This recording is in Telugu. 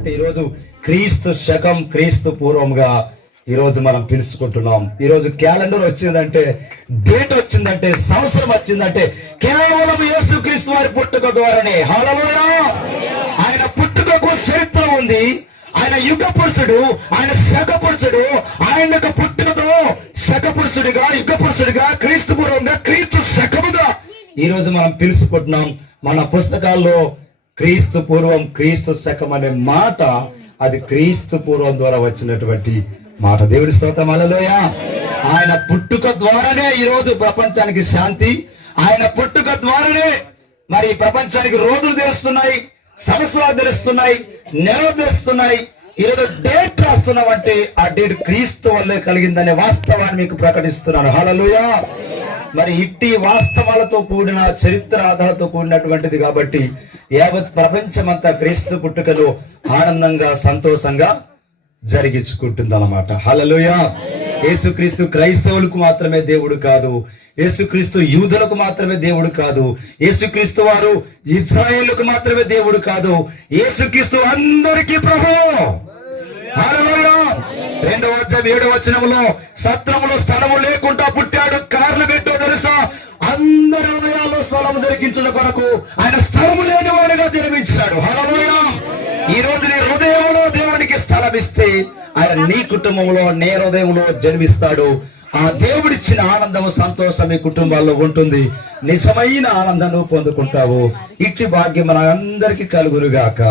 అంటే ఈరోజు క్రీస్తు శకం క్రీస్తు పూర్వంగా ఈరోజు మనం పిలుచుకుంటున్నాం. ఈరోజు క్యాలెండర్ వచ్చిందంటే, డేట్ వచ్చిందంటే, సంవత్సరం వచ్చిందంటే కేవలం యేసుక్రీస్తు వారి పుట్టుక ద్వారానే. హల్లెలూయా! ఆయన పుట్టుకకు చరిత్ర ఉంది. ఆయన యుగ పురుషుడు, ఆయన శక పురుషుడు. ఆయన పుట్టుకతో శక పురుషుడిగా, యుగ పురుషుడిగా, క్రీస్తు పూర్వంగా, క్రీస్తు శకముగా ఈరోజు మనం పిలుచుకుంటున్నాం. మన పుస్తకాల్లో క్రీస్తు పూర్వం, క్రీస్తు శకం అనే మాట అది క్రీస్తు పూర్వం ద్వారా వచ్చినటువంటి మాట. దేవుడి స్తోత్రం, హల్లెలూయా. ఆయన పుట్టుక ద్వారానే ఈరోజు ప్రపంచానికి శాంతి. ఆయన పుట్టుక ద్వారానే మరి ప్రపంచానికి రోజులు తెలుస్తున్నాయి, సంవత్సరాలు తెలుస్తున్నాయి, నెలలు తెలుస్తున్నాయి. ఈరోజు డేట్ రాస్తున్నామంటే ఆ డేట్ క్రీస్తు వల్లే కలిగిందనే వాస్తవాన్ని మీకు ప్రకటిస్తున్నాను. హల్లెలూయా. మరి ఇట్టి వాస్తవాలతో కూడిన చరిత్ర ఆధారాలతో కూడినటువంటిది కాబట్టి యావత్ ప్రపంచమంతా క్రీస్తు పుట్టుకలో ఆనందంగా, సంతోషంగా జరిగించుకుంటుంది అన్నమాట. హల్లెలూయా. యేసుక్రీస్తు క్రైస్తవులకు మాత్రమే దేవుడు కాదు, యేసుక్రీస్తు యూదులకు మాత్రమే దేవుడు కాదు, యేసుక్రీస్తు వారు ఇశ్రాయేలుకు మాత్రమే దేవుడు కాదు, యేసుక్రీస్తు అందరికీ ప్రభువు. హల్లెలూయా. 2వ అధ్యాయం 7వ వచనంలో సత్రములో స్థలము లేకుండా పుట్టాడు. కారణం ఏంటో తెలుసా? అందరి హృదయాల్లో స్థలము దొరికించిన కొరకు ఆయన స్థలము లేని వాడుగా జన్మించాడు. హల్లెలూయా. ఈ రోజు నీ హృదయంలో దేవునికి స్థలం ఇస్తే ఆయన నీ కుటుంబంలో, నీ హృదయంలో జన్మిస్తాడు. ఆ దేవుడిచ్చిన ఆనందము, సంతోషం మీ కుటుంబాల్లో ఉంటుంది. నిజమైన ఆనందాన్ని పొందుకుంటావు. ఇట్టి భాగ్యం మన అందరికీ కలుగునుగాక.